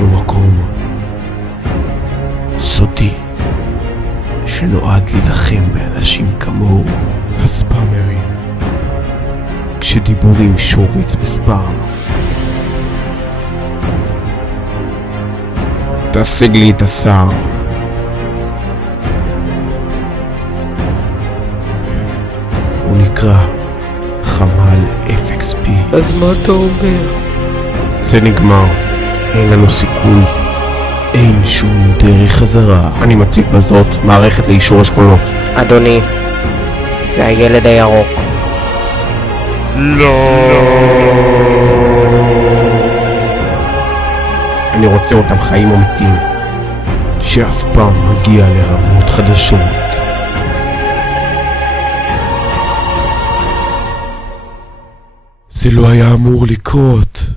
ישנו מקום סודי שנועד להילחם באנשים כמוהו, הספאמרים. כשדיבורים שוריץ בספאם, תשיג לי את השר. הוא נקרא חמ"ל FXP. אז מה אתה אומר? זה נגמר, אין לנו סיכוי, אין שום דרך חזרה. אני מציג בזאת מערכת לאישור אשכולות. אדוני, זה הילד הירוק. לא. אני רוצה אותם חיים או מתים. שהספאם מגיע לרמות חדשות. זה לא היה אמור לקרות.